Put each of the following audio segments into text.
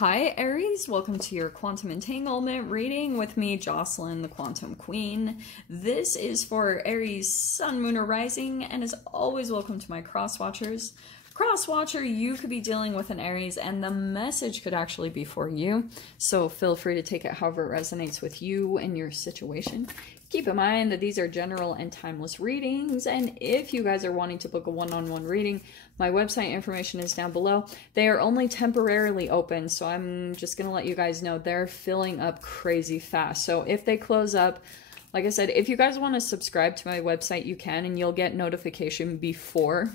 Hi Aries, welcome to your Quantum Entanglement reading with me, Jocelyn, the Quantum Queen. This is for Aries, Sun, Moon, or Rising, and as always, welcome to my cross-watchers. Cross-watcher, you could be dealing with an Aries, and the message could actually be for you, so feel free to take it however it resonates with you and your situation. Keep in mind that these are general and timeless readings, and if you guys are wanting to book a one-on-one reading, my website information is down below. They are only temporarily open, so I'm just going to let you guys know they're filling up crazy fast. So if they close up, like I said, if you guys want to subscribe to my website, you can, and you'll get notification before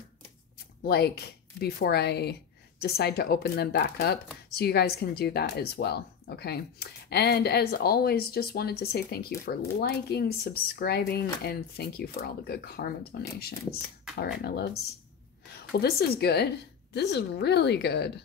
I decide to open them back up, so you guys can do that as well. Okay, and as always, just wanted to say thank you for liking, subscribing, and thank you for all the good karma donations. All right, my loves. Well, this is good. This is really good.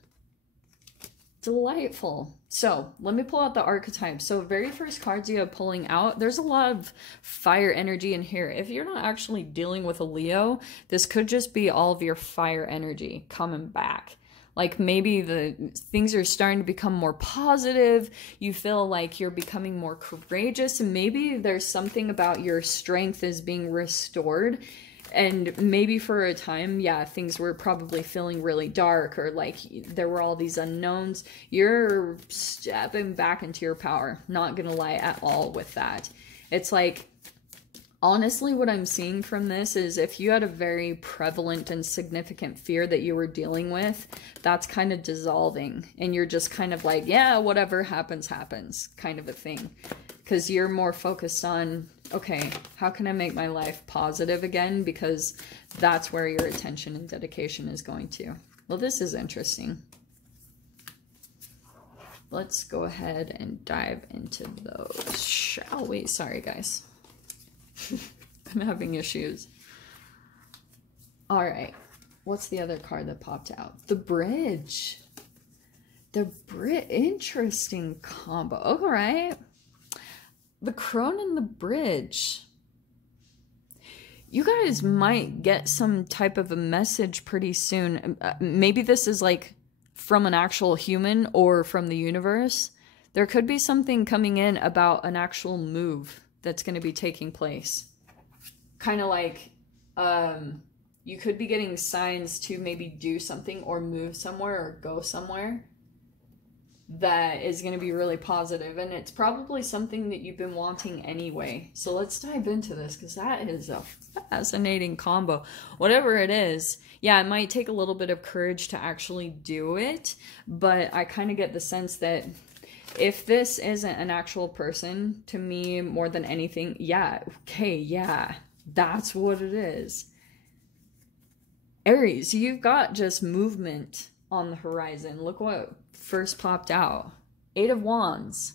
Delightful. So let me pull out the archetypes. So very first cards you have pulling out, there's a lot of fire energy in here. If you're not actually dealing with a Leo, this could just be all of your fire energy coming back. Like maybe the things are starting to become more positive. You feel like you're becoming more courageous. And maybe there's something about your strength is being restored. And maybe for a time, yeah, things were probably feeling really dark, or like there were all these unknowns. You're stepping back into your power. Not gonna lie at all with that. It's like, honestly, what I'm seeing from this is if you had a very prevalent and significant fear that you were dealing with, that's kind of dissolving. And you're just kind of like, yeah, whatever happens, happens kind of a thing. Because you're more focused on, okay, how can I make my life positive again? Because that's where your attention and dedication is going to. Well, this is interesting. Let's go ahead and dive into those, shall we? Sorry, guys. I'm having issues. All right. What's the other card that popped out? The Bridge. Interesting combo. All right. The Crone and the Bridge. You guys might get some type of a message pretty soon. Maybe this is like from an actual human or from the universe. There could be something coming in about an actual move that's going to be taking place. Kind of like you could be getting signs to maybe do something or move somewhere or go somewhere that is going to be really positive, and it's probably something that you've been wanting anyway. So let's dive into this, because that is a fascinating combo. Whatever it is, yeah, it might take a little bit of courage to actually do it, but I kind of get the sense that if this isn't an actual person, to me, more than anything, yeah, okay, yeah, that's what it is. Aries, you've got just movement on the horizon. Look what first popped out. 8 of Wands.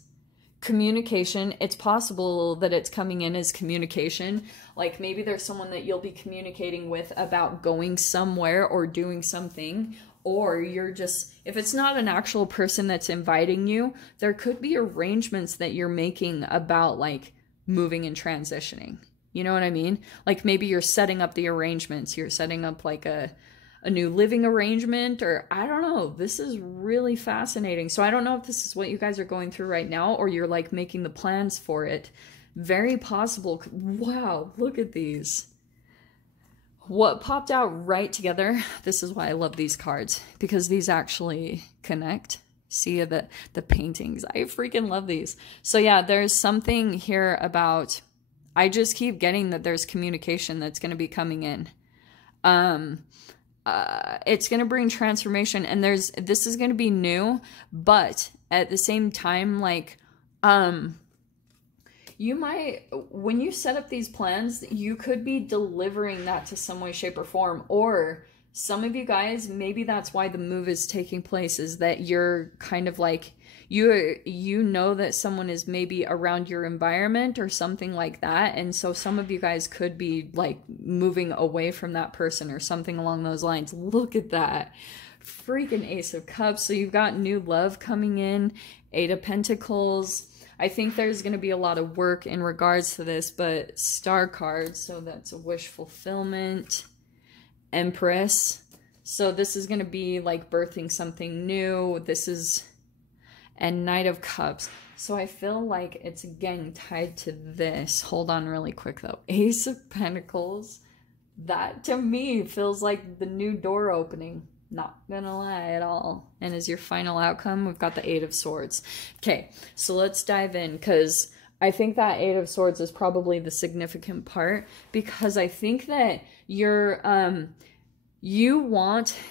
Communication. It's possible that it's coming in as communication. Like maybe there's someone that you'll be communicating with about going somewhere or doing something. Or you're just, if it's not an actual person that's inviting you, there could be arrangements that you're making about like moving and transitioning. You know what I mean? Like maybe you're setting up the arrangements. You're setting up like a new living arrangement, or I don't know. This is really fascinating. So I don't know if this is what you guys are going through right now, or you're like making the plans for it. Very possible. Wow, look at these. What popped out right together, this is why I love these cards, because these actually connect. See the paintings. I freaking love these. So yeah, there's something here about, I just keep getting that there's communication that's going to be coming in. It's going to bring transformation, and this is going to be new, but at the same time, like, you might, when you set up these plans, you could be delivering that to some way, shape, or form. Or some of you guys, maybe that's why the move is taking place, is that you're kind of like, you know that someone is maybe around your environment or something like that. And so some of you guys could be like moving away from that person or something along those lines. Look at that. Freaking Ace of Cups. So you've got new love coming in. 8 of Pentacles. I think there's going to be a lot of work in regards to this, but Star cards, so that's a wish fulfillment. Empress. So this is going to be like birthing something new. This is and Knight of Cups. So I feel like it's again tied to this. Hold on really quick though. Ace of Pentacles. That to me feels like the new door opening. Not gonna lie at all. And as your final outcome, we've got the Eight of Swords. Okay, so let's dive in, because I think that Eight of Swords is probably the significant part, because I think that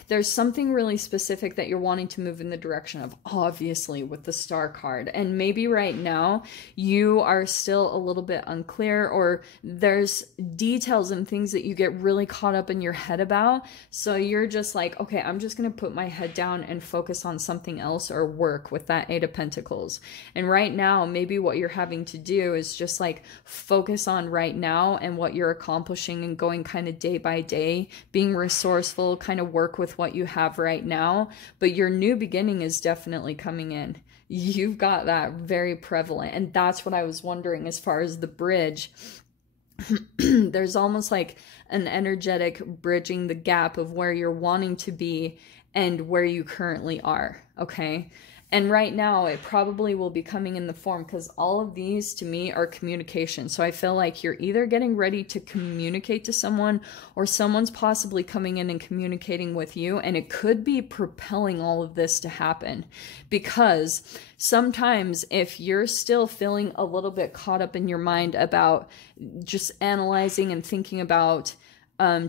there's something really specific that you're wanting to move in the direction of, obviously, with the Star card. And maybe right now you are still a little bit unclear, or there's details and things that you get really caught up in your head about. So you're just like, okay, I'm just going to put my head down and focus on something else or work with that Eight of Pentacles. And right now, maybe what you're having to do is just like focus on right now and what you're accomplishing and going kind of day by day, being resourceful, kind of work with what you have right now. But your new beginning is definitely coming in. You've got that very prevalent, and that's what I was wondering as far as the bridge. There's almost like an energetic bridging the gap of where you're wanting to be and where you currently are, okay? And right now, it probably will be coming in the form, because all of these to me are communication. So I feel like you're either getting ready to communicate to someone, or someone's possibly coming in and communicating with you. And it could be propelling all of this to happen, because sometimes if you're still feeling a little bit caught up in your mind about just analyzing and thinking about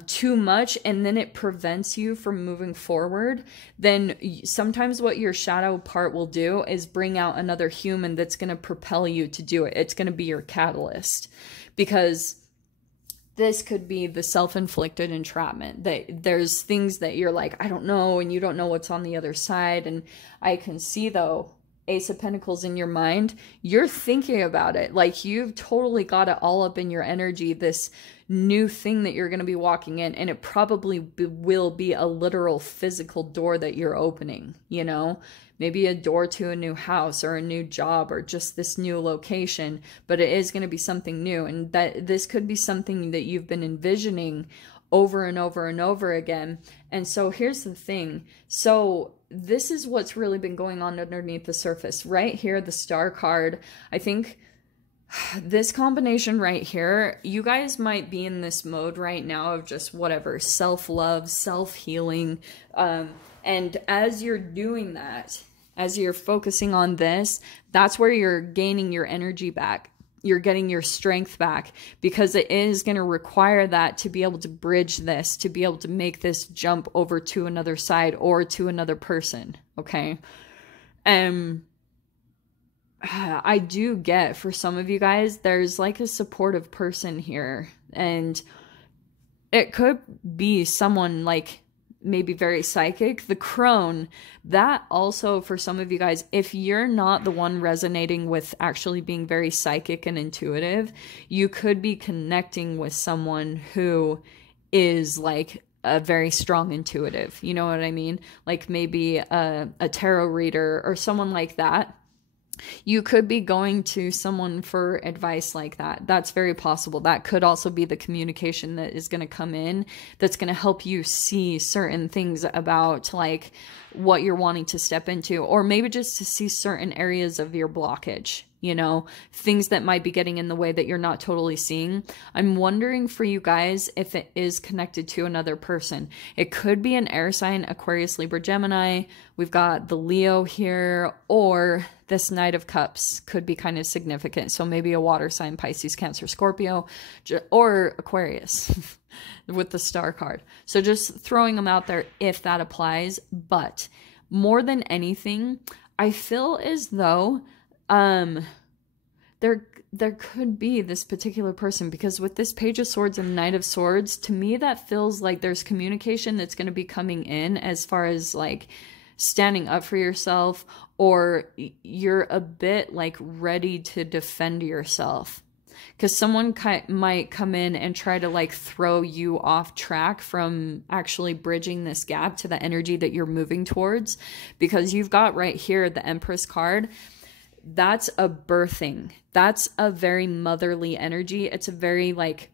too much, and then it prevents you from moving forward, then sometimes what your shadow part will do is bring out another human that's going to propel you to do it. It's going to be your catalyst, because this could be the self-inflicted entrapment, that there's things that you're like, I don't know, and you don't know what's on the other side. And I can see though, Ace of Pentacles in your mind, you're thinking about it. Like you've totally got it all up in your energy, this new thing that you're going to be walking in, and it probably will be a literal physical door that you're opening, you know, maybe a door to a new house or a new job or just this new location, but it is going to be something new. And that this could be something that you've been envisioning over and over and over again. And so here's the thing. So this is what's really been going on underneath the surface right here. The Star card, I think this combination right here, you guys might be in this mode right now of just whatever, self-love, self-healing. And as you're doing that, as you're focusing on this, that's where you're gaining your energy back. You're getting your strength back, because it is going to require that to be able to bridge this, to be able to make this jump over to another side or to another person. Okay. I do get, for some of you guys, there's like a supportive person here, and it could be someone like maybe very psychic. The crone, that also for some of you guys, if you're not the one resonating with actually being very psychic and intuitive, you could be connecting with someone who is like a very strong intuitive. You know what I mean? Like maybe a tarot reader or someone like that. You could be going to someone for advice like that. That's very possible. That could also be the communication that is going to come in, that's going to help you see certain things about like what you're wanting to step into, or maybe just to see certain areas of your blockage, you know, things that might be getting in the way that you're not totally seeing. I'm wondering for you guys if it is connected to another person. It could be an air sign, Aquarius, Libra, Gemini. We've got the Leo here, or this Knight of Cups could be kind of significant. So maybe a water sign, Pisces, Cancer, Scorpio, or Aquarius with the Star card. So just throwing them out there if that applies. But more than anything, I feel as though there could be this particular person, because with this Page of Swords and Knight of Swords, to me that feels like there's communication that's going to be coming in as far as like standing up for yourself, or you're a bit like ready to defend yourself, because someone might come in and try to like throw you off track from actually bridging this gap to the energy that you're moving towards, because you've got right here the Empress card. That's a birthing. That's a very motherly energy. It's a very like,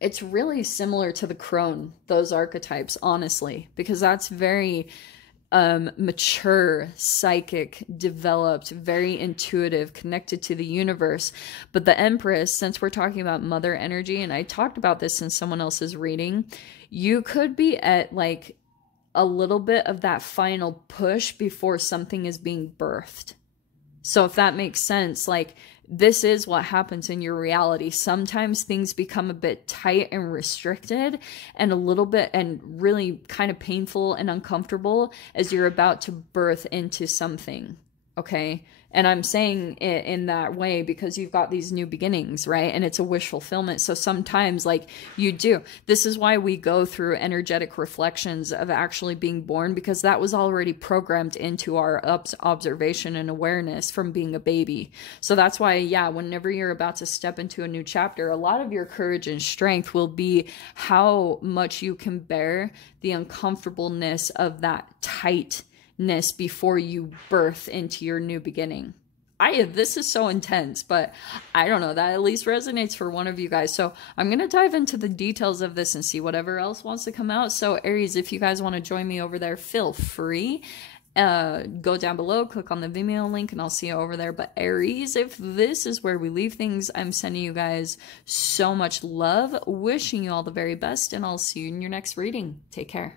it's really similar to the crone, those archetypes, honestly, because that's very, mature, psychic, developed, very intuitive, connected to the universe. But the Empress, since we're talking about mother energy, and I talked about this in someone else's reading, you could be at like a little bit of that final push before something is being birthed. So if that makes sense, like this is what happens in your reality. Sometimes things become a bit tight and restricted and a little bit and really kind of painful and uncomfortable as you're about to birth into something. Okay. And I'm saying it in that way because you've got these new beginnings, right? And it's a wish fulfillment. So sometimes like you do. This is why we go through energetic reflections of actually being born, because that was already programmed into our observation and awareness from being a baby. So that's why, yeah, whenever you're about to step into a new chapter, a lot of your courage and strength will be how much you can bear the uncomfortableness of that tightness before you birth into your new beginning. This is so intense, but I don't know, that at least resonates for one of you guys. So I'm going to dive into the details of this and see whatever else wants to come out. So Aries, if you guys want to join me over there, feel free. Go down below, click on the Vimeo link, and I'll see you over there. But Aries, if this is where we leave things, I'm sending you guys so much love, wishing you all the very best, and I'll see you in your next reading. Take care.